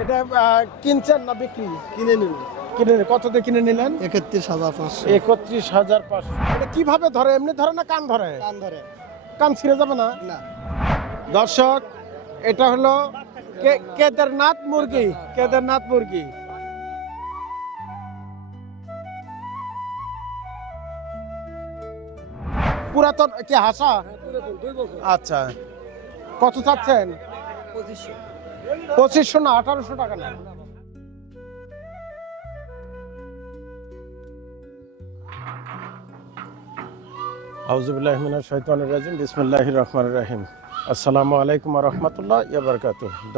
এটা কিনছেন না বিক্রি? কিনে নিন। কিনে কত দিয়ে কিনে নিলেন? একত্রিশ হাজার পাঁচশো। একত্রিশ হাজার পাঁচশো। এটা কীভাবে ধরে? এমনি ধরে না কান ধরে? কান ধরে। কান ছিঁড়ে যাবে না? না। দর্শক এটা হলো কে- কেদারনাথ মুরগি। কেদারনাথ মুরগি। পুরাতন কি হাসা? আচ্ছা। কত চাচ্ছেন? পঁচিশশো। না, আঠারোশো টাকা না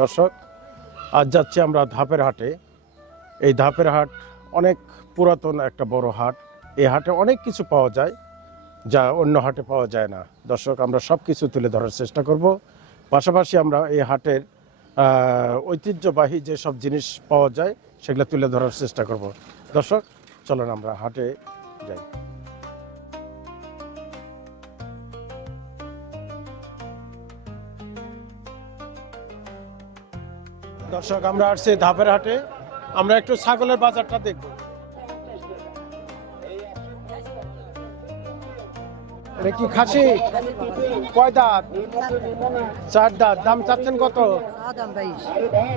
দর্শক, আজ যাচ্ছি আমরা ধাপের হাটে। এই ধাপের হাট অনেক পুরাতন একটা বড় হাট। এই হাটে অনেক কিছু পাওয়া যায়, যা অন্য হাটে পাওয়া যায় না। দর্শক, আমরা সব কিছু তুলে ধরার চেষ্টা করব। পাশাপাশি আমরা এই হাটের ঐতিহ্যবাহী যেসব জিনিস পাওয়া যায়, সেগুলো তুলে ধরার চেষ্টা করব। দর্শক, চলুন আমরা হাটে যাই। দর্শক, আমরা আসছি ধাপের হাটে। আমরা একটু ছাগলের বাজারটা দেখব। এটা কি খাসি? কয় দাঁত? চার দাঁত। দাম চাচ্ছেন কত?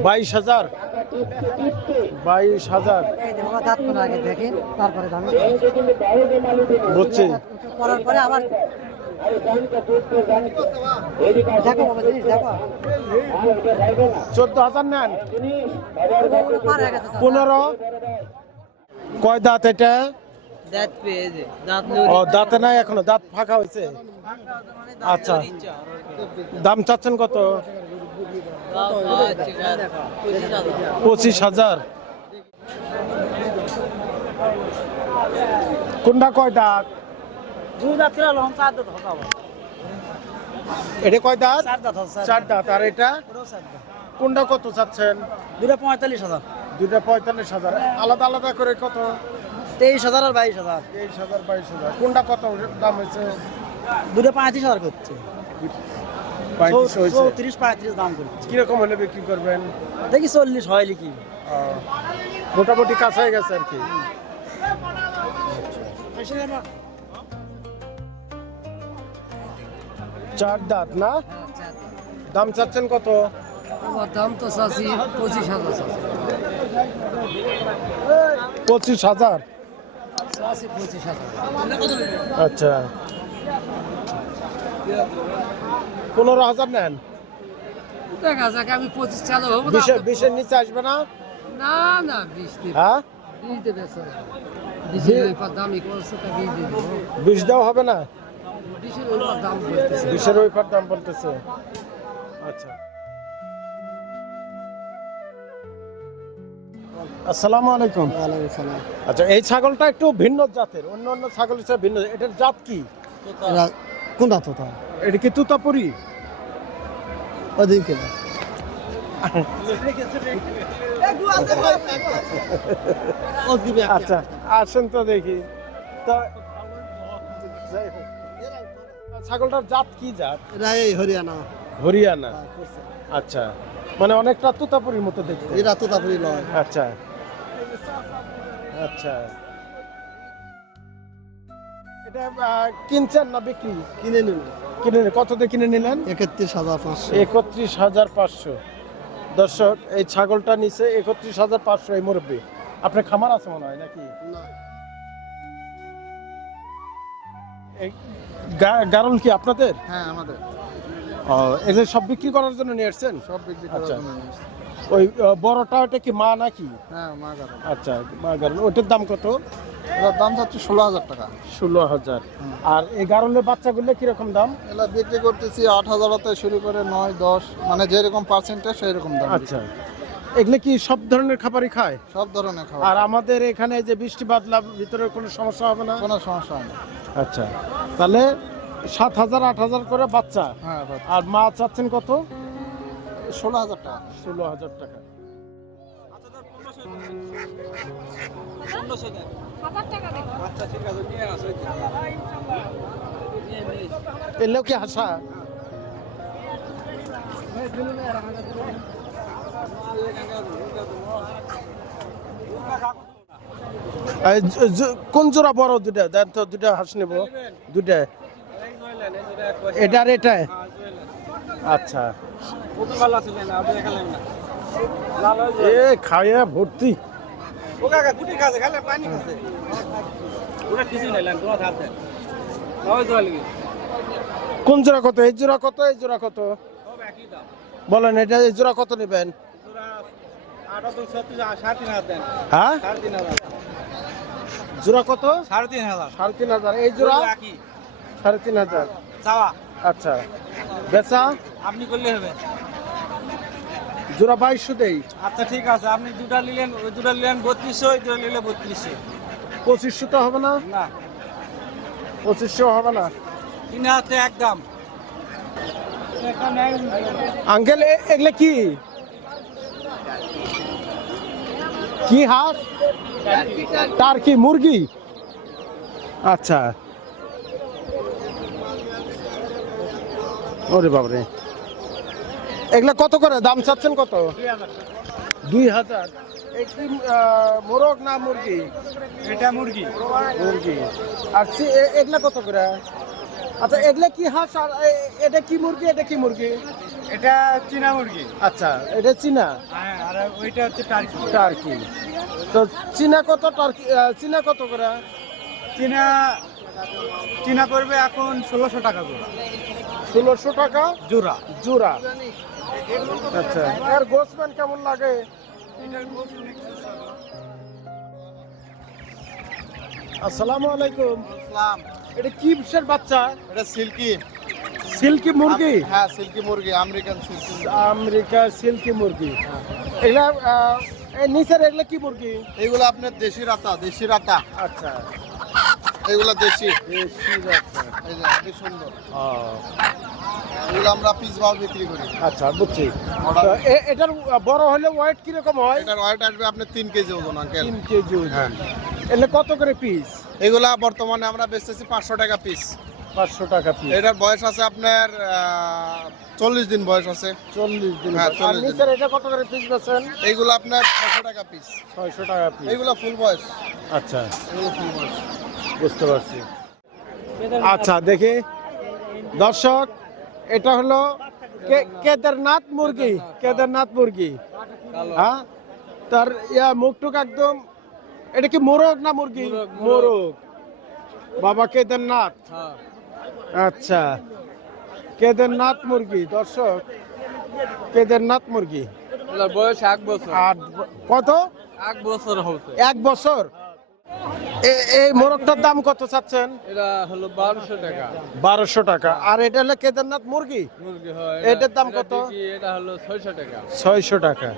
বাইশ হাজার। বাইশ হাজার। বুঝছি। দেখো দেখো চোদ্দ হাজার নেন। পনেরো। কয় দাঁত এটা? দাঁত পেয়ে যে দাঁত ও দাঁতে নাই এখনও দাঁত ফাঁকা হয়েছে? আচ্ছা দাম চাচ্ছেন কত? পঁচিশ হাজার। কোনটা কয় দাঁত? দুই দাঁত ছিল চার দাঁত হকাবো এটা কয় দাঁত? চার দাঁত চার দাঁত আর এটা? কোনটা কত চাচ্ছেন? দুটো পঁয়তাল্লিশ হাজার। দুটা পঁয়তাল্লিশ হাজার। আলাদা আলাদা করে কত? তেইশ হাজার আর বাইশ হাজার। তেইশ হাজার বাইশ হাজার। কোনটা কত দাম হয়েছে? দুটো পঁয়ত্রিশ হাজার করছে। চৌত্রিশ পঁয়ত্রিশ দাম করছে। কীরকম হলে বিক্রি করবেন? দেখি চল্লিশ হয় কি মোটামুটি কাছে হয়ে গেছে আর কি। চার দাঁত না? দাম চাচ্ছেন কত? আমার দাম তো চাচ্ছি পঁচিশ হাজার পঁচিশ হাজার? আচ্ছা। পনেরো হাজার নেন। দেখা যাক আমি পঁচিশ চালু হব বিশের বিশের নিচে আসবে না? না না বিশ হ্যাঁ? বিশ দেবে। বিশ হবে না? বিশের দাম বলতেছে। আচ্ছা। আসসালামু আলাইকুম। আচ্ছা এই ছাগলটা একটু ভিন্ন জাতের অন্য অন্য ছাগল হিসেবে ভিন্ন এটার জাত কি? কোন দাঁত হতো এটা কি তুতাপুরি? ওদিকে। আচ্ছা আসেন তো দেখি। তো যাই হোক। ছাগলটার জাত কি জাত? এরা এই হরিয়ানা। হরিয়ানা। আচ্ছা মানে অনেকটা তুতাপুরির মতো দেখতে। এরা তো তারপরে লয়। আচ্ছা। আচ্ছা। এটা কিনছেন না বিক্রি? কিনে নিন কিনে কত দিয়ে কিনে নিলেন? একত্রিশ হাজার পাঁচশো। একত্রিশ হাজার পাঁচশো। দর্শক এই ছাগলটা নিচে একত্রিশ হাজার পাঁচশো এই মুরব্বী। আপনার খামার আছে মনে হয় নাকি? গারল কি আপনাদের? হ্যাঁ আমাদের। ও, এগুলো সব বিক্রি করার জন্য নিয়ে এসছেন সব বিক্রি আচ্ছা। ওই বড়টা ওটা কি মা নাকি? হ্যাঁ মা গাড়ি আচ্ছা মা গারল ওটার দাম কত? এটার দাম যাচ্ছে ষোলো হাজার টাকা। ষোলো হাজার। আর এই গারলের বাচ্চাগুলো কীরকম দাম? এগুলা বিক্রি করতেছি আট হাজার থেকে শুরু করে নয় দশ মানে যেরকম পার্সেন্টেজ সেই রকম দাম। আচ্ছা। এগুলো কি সব ধরনের খাবারই খায়? সব ধরনের খাবার আর আমাদের এখানে যে বৃষ্টি বাদলা ভিতরে কোনো সমস্যা হবে না? কোনো সমস্যা হয় না। আচ্ছা। তাহলে সাত হাজার আট হাজার করে বাচ্চা। হ্যাঁ আর মা চাচ্ছেন কত? ষোলো হাজার টাকা। ষোলো হাজার টাকা। এলেও কি হাসা? কোন জোড়া বড় দুটা? দেন তো দুটা হাঁস নেব। দুটা এটা আর এটা আচ্ছা। এ খাইয়া ভর্তি। কোন জোড়া কত? এই জোড়া কত? এই জোড়া কত? বলেন এটা এই জোড়া কত নেবেন? হ্যাঁ? জোড়া কত? সাড়ে তিন হাজার। সাড়ে তিন হাজার। এই জোড়া? সাড়ে তিন হাজার। চাওয়া। আচ্ছা। বেচা? আপনি করলে হবে। জোড়া বাইশশো দেই আচ্ছা ঠিক আছে। আপনি দুটা নিলেন ওই দুটা নিলেন বত্রিশশো ওই দুটা নিলে বত্রিশশো। পঁচিশশো তো হবে না? না। পঁচিশশো হবে না? তিন হাজার একদম আঙ্কেল এগুলো কি? কি হাঁস? তার কি মুরগি? আচ্ছা। ওরে বাবরে এগুলা কত করে? দাম চাচ্ছেন কত? দুই হাজার। এই মোরগ না মুরগি? এটা মুরগি। মুরগি। আর এগুলা কত করে? আচ্ছা এগুলা কি হাঁস আর এটা কি মুরগি এটা কি মুরগি? এটা চীনা মুরগি। আচ্ছা এটা চীনা? হ্যাঁ আর ওইটা হচ্ছে টার্কি। টার্কি। তো চীনা কত টার্কি চীনা কত করে? চীনা চীনা পড়বে এখন ষোলোশো টাকা জোড়া ষোলোশো টাকা জোড়া। জোড়া। আচ্ছা। আর গোসম্যান কেমন লাগে? আসসালামু আলাইকুম। এটা কি বিশের বাচ্চা? এটা সিল্কি। সিল্কি মুরগি? হ্যাঁ সিল্কি মুরগি আমেরিকান সিল্কি আমেরিকা সিল্কি মুরগি। এগুলা আহ, এই নিচের এগুলা কি মুরগি? এগুলো আপনার দেশি রাতা দেশি রাতা। আচ্ছা। এগুলো দেশি। এই সুন্দর। এগুলো আমরা পিস ভাব বিক্রি করি। আচ্ছা বুঝছি। এটার বড় হলে ওয়েট কীরকম হয়? এটার ওয়েট আসবে আপনার তিন কেজি ওজন আঙ্কেল তিন কেজি ওজন। এলে কত করে পিস এগুলা বর্তমানে আমরা বেচতেছি পাঁচশো টাকা পিস পাঁচশো টাকা পিস এটার বয়স আছে আপনার চল্লিশ দিন বয়স আছে। চল্লিশ দিন হ্যাঁ, বয়স। আর 40 দিন। নিচের এটা কত করে পিস বেছেন এইগুলো আপনার ছশো টাকা পিস ছয়শো টাকা পিস এইগুলো ফুল বয়স। আচ্ছা। এগুলো ফুল বয়স। বুঝতে পারছি। আচ্ছা দেখি। দর্শক এটা হলো কেদারনাথ মুরগি কেদারনাথ মুরগি। হ্যাঁ? তার ইয়া মুখটুক একদম এটা কি মোরগ না মুরগি? মোরগ বাবা কেদারনাথ। আচ্ছা। কেদারনাথ মুরগি দর্শক। কেদারনাথ মুরগি। বয়স এক বছর। ব- কত? এক বছর এক বছর? এই মোরগটার দাম কত চাচ্ছেন? এটা হলো বারোশো টাকা। বারোশো টাকা। আর এটা হলো কেদারনাথ মুরগি? মুরগি হয় এটার দাম কত? এটা হলো ছয়শো টাকা। ছয়শো টাকা।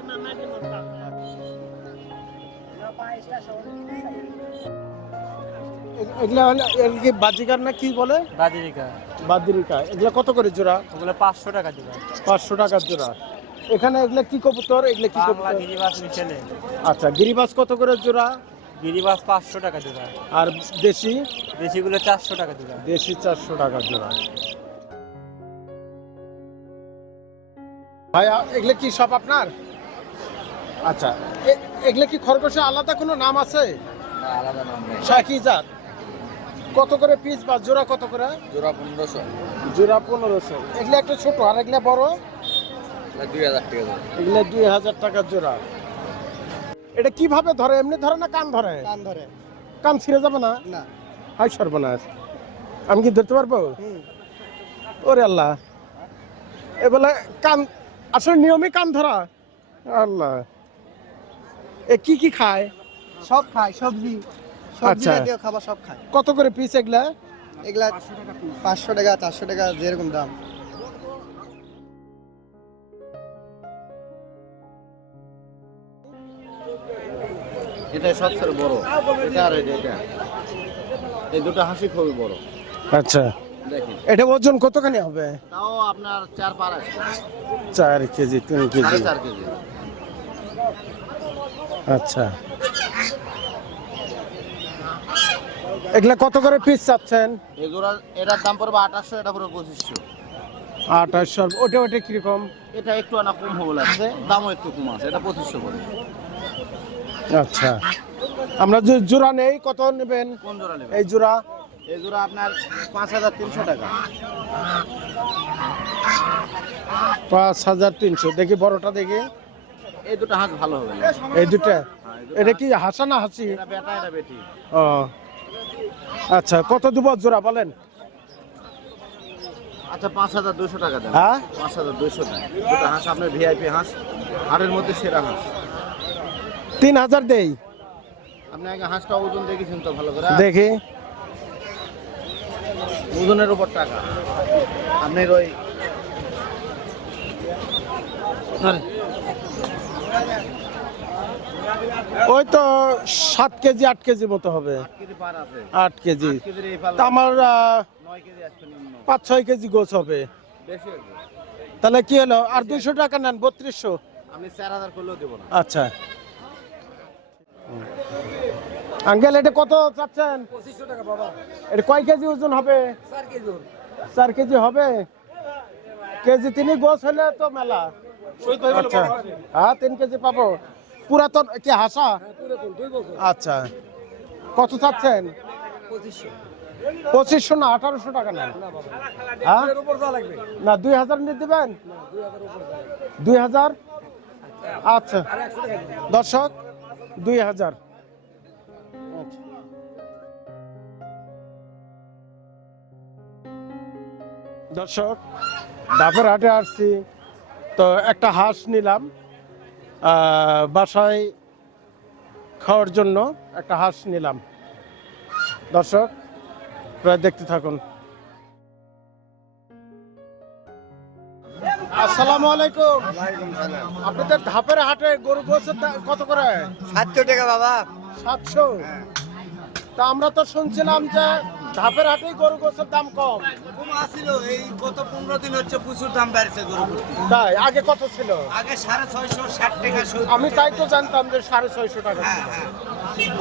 এগুলা হলো এগুলো কি বাজিকার না কি বলে? বাজিরিকা। এগুলা কত করে জোড়া? ওগুলো পাঁচশো টাকা দিবে পাঁচশো টাকার জোড়া। এখানে এগুলা কি কবুতর? এগুলা কি কবুতর? আচ্ছা গিরিবাস কত করে জোড়া? গিরিবাস পাঁচশো টাকা দিবে আর দেশি? দেশিগুলো চারশো টাকা দিবে দেশি চারশো টাকা জোড়া। ভাইয়া এগুলো কি সব আপনার? আচ্ছা এ- এগুলো কি খরগোশে আলাদা কোনো নাম আছে? আলাদা নাম নেই। শাকি জাত। কত করে পিস বা জোড়া কত করে? জোড়া পনেরোশো। জোড়া পনেরোশো। এগুলো একটা ছোট আর এগুলো বড়? দুই হাজার টাকা এগুলো দুই হাজার টাকার জোড়া। এটা কীভাবে ধরে? এমনি ধরে না কান ধরে? কান ধরে। কান ছিঁড়ে যাবে না? না। হাই সর্বনাশ। আমি কি ধরতে পারব? ওরে আল্লাহ। এ বলে কান আসলে নিয়মই কান ধরা। আল্লাহ। এ কি কি খায়? সব খায় সবজি। সবজি আচ্ছা। জাতীয় খাবার সব খায়। কত করে পিস এগুলা? এগুলা পাঁচশো টাকা চারশো টাকা যেরকম দাম। এটা সবচেয়ে বড়। এটা আর এটা এই দুটো হাসি খুবই বড়। আচ্ছা। এটা ওজন কতখানি হবে? তাও আপনার চার পার চার কেজি তিন কেজি। চার কেজি। আচ্ছা। এগুলা কত করে পিস চাচ্ছেন? জোড়া এটার দাম পড়বে আঠাশশো এটা পড়বে পঁচিশশো। আঠাশশো। ওটা ওটা কীরকম? এটা একটু আনা কম হবে লাগছে দামও একটু কম আছে এটা পঁচিশশো করে। আচ্ছা। আমরা যে জোড়া নেই কত নেবেন? কোন জোড়া নেবেন? এই জোড়া? এই জোড়া আপনার পাঁচ হাজার তিনশো টাকা। পাঁচ হাজার তিনশো। দেখি বড়টা দেখি। এই দুটো হাঁস ভালো হবে না। এই দুটা? এটা কি হাসা না হাসি? বেটা এটা বেটি। ও। আচ্ছা কত দেব জোড়া বলেন? আচ্ছা পাঁচ হাজার দুশো টাকা দেন। হ্যাঁ? পাঁচ হাজার দুশো টাকা দুটো হাঁস আপনার ভিআইপি হাঁস হাটের মধ্যে সেরা হাঁস। তিন হাজার দেই। আপনি আগে হাঁসটা ওজন দেখেছেন তো ভালো করে? দেখি। ওজনের উপর টাকা। আপনার ওই ওই তো সাত কেজি আট কেজি মতো হবে। আট কেজি আমার পাঁচ ছয় কেজি গোছ হবে। তাহলে কি হলো? আর দুইশো টাকা নেন বত্রিশশো। আপনি চার হাজার করলেও দেবো আচ্ছা। আঙ্কেল এটা কত চাচ্ছেন? পঁচিশশো টাকা বাবা। এটা কয় কেজি ওজন হবে? চার কেজি চার কেজি হবে? কেজি তিনি গোছ হলে তো মেলা। আচ্ছা। হ্যাঁ তিন কেজি পাবো। পুরাতন কি হাসা? বছর। আচ্ছা। কত চাচ্ছেন? পঁচিশশো। না আঠারোশো টাকা নেন। হ্যাঁ? এর উপর যা লাগবে। না দুই হাজার নিয়ে দেবেন? দুই হাজার আচ্ছা। দিন। দর্শক দুই হাজার। দর্শক ডাবের হাটে আসছি। তো একটা হাঁস নিলাম বাসায় খাওয়ার জন্য একটা হাঁস নিলাম। দর্শক প্রায় দেখতে থাকুন। আসসালামু আলাইকুম। আপনাদের ধাপের হাটে গরু গোছের কত করে? সাতশো টাকা বাবা। সাতশো। তা আমরা তো শুনছিলাম যে ধাপের হাটেই গরু গোছের দাম কম। কম আসিল এই গত পনেরো দিন হচ্ছে প্রচুর দাম বেড়েছে গরু তাই? আগে কত ছিল? আগে সাড়ে ছয়শো ষাট টাকা আমি তাই তো জানতাম যে সাড়ে ছয়শো টাকা হ্যাঁ হ্যাঁ।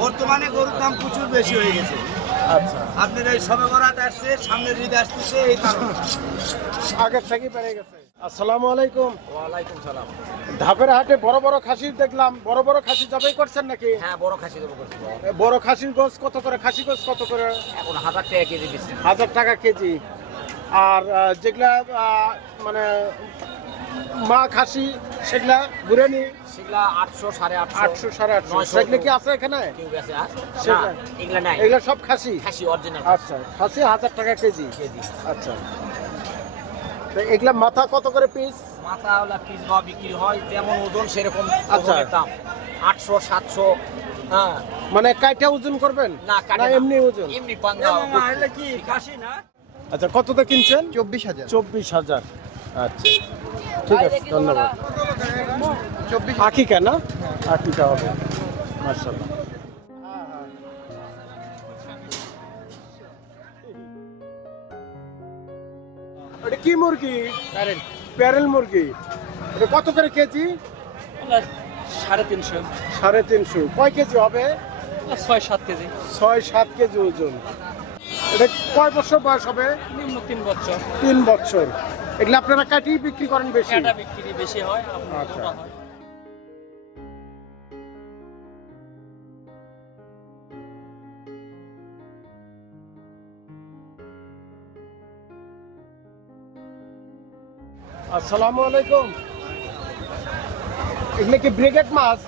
বর্তমানে গরুর দাম প্রচুর বেশি হয়ে গেছে। আচ্ছা। আপনার এই সবে বরাত আসছে সামনের ঈদ আসতেছে এই কারণে। আগের থেকে বেড়ে গেছে। আসসালামু আলাইকুম। ওয়ালাইকুম সালাম। ধাপের হাটে বড় বড় খাসি দেখলাম। বড় বড় খাসি জবাই করছেন নাকি? হ্যাঁ বড় খাসি দেবো করছি বড় খাসির গোছ কত করে? খাসি গোছ কত করে? এখন হাজার টাকা কেজি বেশি। হাজার টাকা কেজি। আর যেগুলা মানে মা খাসি সেগুলা ঘুরে বুড়ানি সেগুলা আটশো সাড়ে আটশো আটশো সাড়ে আটশো। সেগুলো কি আছে এখানে? না, এগুলা নাই। এগুলা সব খাসি? খাসি অরিজিনাল আচ্ছা খাসি হাজার টাকা কেজি। কেজি। আচ্ছা। এগুলা মাথা কত করে পিস মাথা ওলা পিস বা বিক্রি হয় যেমন ওজন সেরকম আচ্ছা। দাম। আটশো সাতশো হ্যাঁ। মানে কাইটা ওজন করবেন? না কাটে এমনি ওজন? এমনি পাঙ্গা কি খাসি না? আচ্ছা কততে কিনছেন? চব্বিশ হাজার। চব্বিশ হাজার। আচ্ছা। ঠিক আছে ধন্যবাদ। চব্বিশ আকিকা না? আকিকা হবে। মার্শাল্লাহ এটা কি মুরগি? প্যারেল। মুরগি। এটা কত করে কেজি? সাড়ে তিনশো। সাড়ে তিনশো। কয় কেজি হবে? ছয় সাত কেজি। ছয় সাত কেজি ওজন। এটা কয় বছর বয়স হবে? নিম্ন তিন বছর। তিন বছর। এগুলো আপনারা কাটিয়ে বিক্রি করেন বেশি? বিক্রি বেশি হয় আচ্ছা। আসসালামু আলাইকুম। এগুলো কি ব্রিগেড মাছ?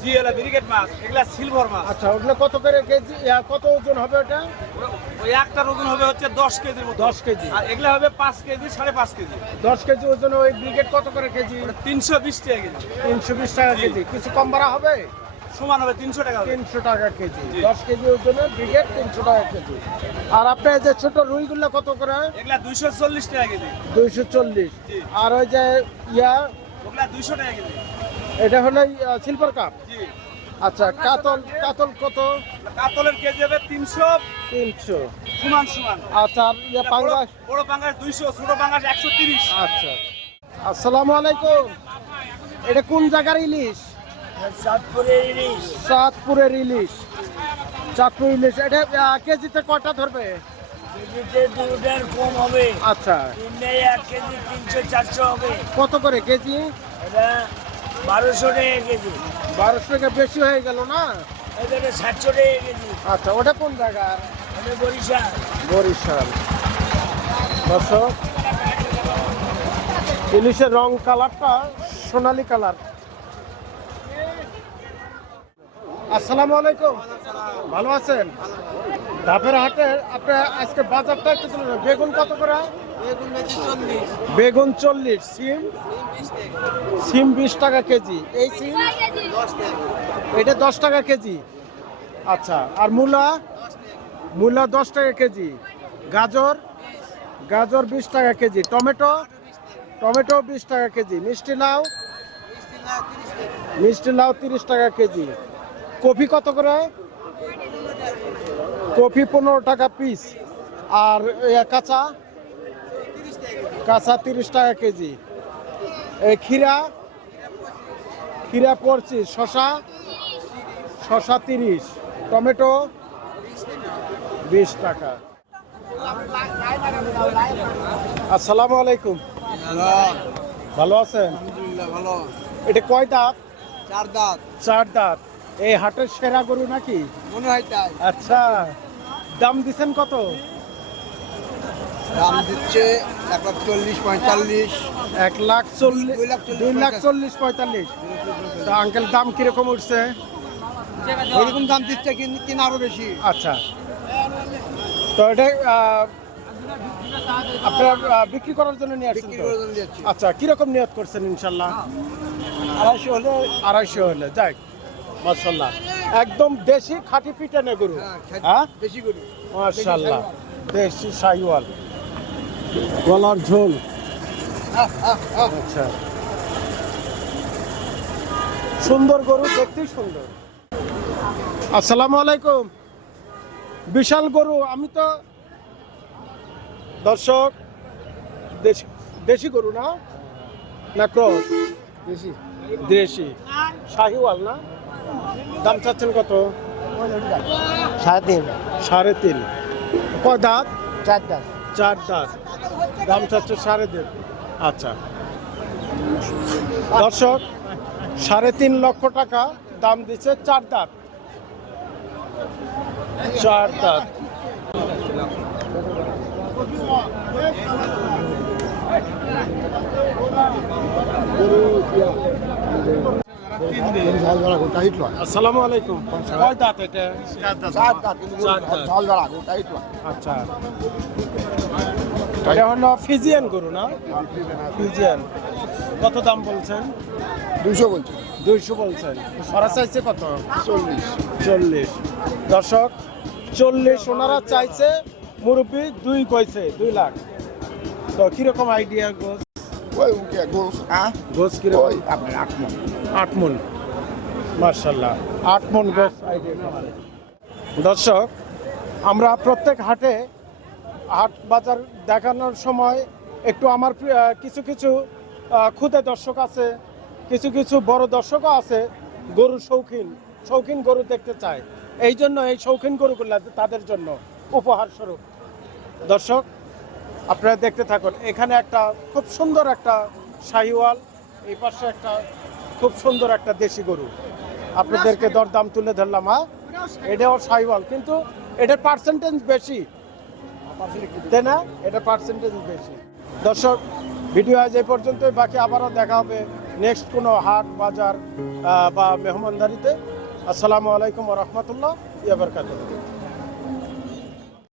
জি এলা ব্রিগেড মাছ এগুলা সিলভার মাছ। আচ্ছা ওগুলো কত করে কেজি? ইয়া, কত ওজন হবে ওটা? ওই একটার ওজন হবে হচ্ছে দশ কেজির মতো। দশ কেজি। আর এগুলা হবে পাঁচ কেজি সাড়ে পাঁচ কেজি। দশ কেজি ওজন ওই ব্রিগেড কত করে কেজি? তিনশো বিশ টাকা কেজি। তিনশো বিশ টাকা কেজি। কিছু কম বাড়া হবে? সমান হবে তিনশো টাকা তিনশো টাকা কেজি দশ কেজি ওজনের ব্রিগেড তিনশো টাকা কেজি। আর আপনার যে ছোট রুইগুলো কত করে? এগুলা দুইশো চল্লিশ টাকা কেজি। দুইশো চল্লিশ। আর ওই যে ইয়া ওগুলা দুইশো টাকা কেজি। এটা হলো সিলভার কাপ আচ্ছা কাতল কাতল কত? কাতলের কেজি হবে তিনশো। তিনশো। সমান সমান। আচ্ছা আর ইয়া পাঙ্গাস? বড় পাঙ্গাস দুইশো ছোট পাঙ্গাস একশো তিরিশ। আচ্ছা। আসসালামু আলাইকুম। এটা কোন জায়গার ইলিশ? চাঁদপুরের ইলিশ। চাঁদপুর ইলিশ। এটা কেজিতে কটা ধরবে? কম হবে। আচ্ছা। কেজি তিনশো চারশো হবে। কত করে কেজি? বারোশো টাকা কেজি। বারোশো টাকা বেশি হয়ে গেল না? এখানে সাতশো টাকা কেজি। আচ্ছা ওটা কোন জায়গা? বরিশাল। বরিশাল। দর্শক ইলিশের রং কালারটা সোনালী কালার। আসসালামু আলাইকুম। ভালো আছেন? ধাপের হাটে আপনার আজকে বাজারটা একটু। বেগুন কত করে? বেগুন চল্লিশ। সিম? সিম বিশ টাকা কেজি। এই সিম? এটা দশ টাকা কেজি। আচ্ছা আর মূলা? মূলা দশ টাকা কেজি। গাজর? গাজর বিশ টাকা কেজি। টমেটো? টমেটো বিশ টাকা কেজি। মিষ্টি লাউ? মিষ্টি লাউ তিরিশ টাকা কেজি। কফি কত করে? কফি পনেরো টাকা পিস আর কাঁচা? কাঁচা তিরিশ টাকা কেজি। এ, ক্ষীরা? ক্ষীরা পড়ছি শশা শশা তিরিশ। টমেটো? বিশ টাকা। আসসালামু আলাইকুম। ভালো আছেন? এটা কয় দাঁত? চার দাঁত। চার দাঁত। এই হাটের সেরা গরু নাকি? মনে হয় তাই। আচ্ছা দাম দিছেন কত? দাম দিচ্ছে এক লাখ চল্লিশ পঁয়তাল্লিশ। এক লাখ চল্লিশ দুই লাখ চল্লিশ, পঁয়তাল্লিশ। তা আঙ্কেল দাম কীরকম উঠছে? ওইরকম দাম দিচ্ছে কিনা আরও বেশি। আচ্ছা। তো এটা আপনার বিক্রি করার জন্য নিয়ে আসছেন আচ্ছা কীরকম নিয়ত করছেন ইনশাল্লাহ? আড়াইশো হলে আড়াইশো হলে যাই। মার্শাল্লাহ একদম দেশি খাঁটি পিটানে গরু। হ্যাঁ, হ্যাঁ? মার্শাল্লাহ দেশি শাহিওয়াল গলার ঝোল। আচ্ছা। সুন্দর গরু দেখতেই সুন্দর। আসসালামু আলাইকুম। বিশাল গরু আমি তো দর্শক দেশি দেশি গরু না? না ক্রস। বেশি দেশি। শাহিওয়াল না? দাম চাচ্ছেন কত? সাড়ে তিন। সাড়ে তিন। কয় দাঁত? চার দাম চার দাঁত। দাম চাচ্ছে সাড়ে তিন। আচ্ছা। দর্শক সাড়ে তিন লক্ষ টাকা দাম দিচ্ছে চার দাঁত। চার দাঁত। আসসালামু আলাইকুম। কয় দাঁত এটা? চার দাঁত। আচ্ছা। এটা হলো ফিজিয়ান গরু না? ফিজিয়ান। কত দাম বলছেন? দুশো বলছি। দুইশো বলছেন। ওরা চাইছে কত? চল্লিশ। চল্লিশ। দর্শক চল্লিশ ওনারা চাইছে মুরব্বী দুই কইছে দুই লাখ। তো কীরকম আইডিয়া গোস? ওই উঠে গোস হ্যাঁ? গোস কীরকম? আপনার আট আট মন। মার্শাল্লাহ আট মন গোস দর্শক, আমরা প্রত্যেক হাটে হাট বাজার দেখানোর সময় একটু আমার কিছু কিছু ক্ষুদে দর্শক আছে, কিছু কিছু বড় দর্শকও আছে গরুর শৌখিন শৌখিন গরু দেখতে চায়। এই জন্য এই শৌখিন গরুগুলো তাদের জন্য উপহার স্বরূপ। দর্শক, আপনারা দেখতে থাকুন, এখানে একটা খুব সুন্দর একটা শাহিওয়াল, এই পাশে একটা খুব সুন্দর একটা দেশি গরু। আপনাদেরকে দরদাম তুলে ধরলাম হ্যাঁ? এটাও শাহিওয়াল কিন্তু এটার পার্সেন্টেজ বেশি। তাই না? এটা পার্সেন্টেজ বেশি। দর্শক ভিডিও আজ এই পর্যন্তই, বাকি আবারও দেখা হবে নেক্সট কোনো হাট, বাজার বা মেহমানদারিতে। আসসালামু আলাইকুম রহমতুল্লাহ ইয়াবারকাতুহ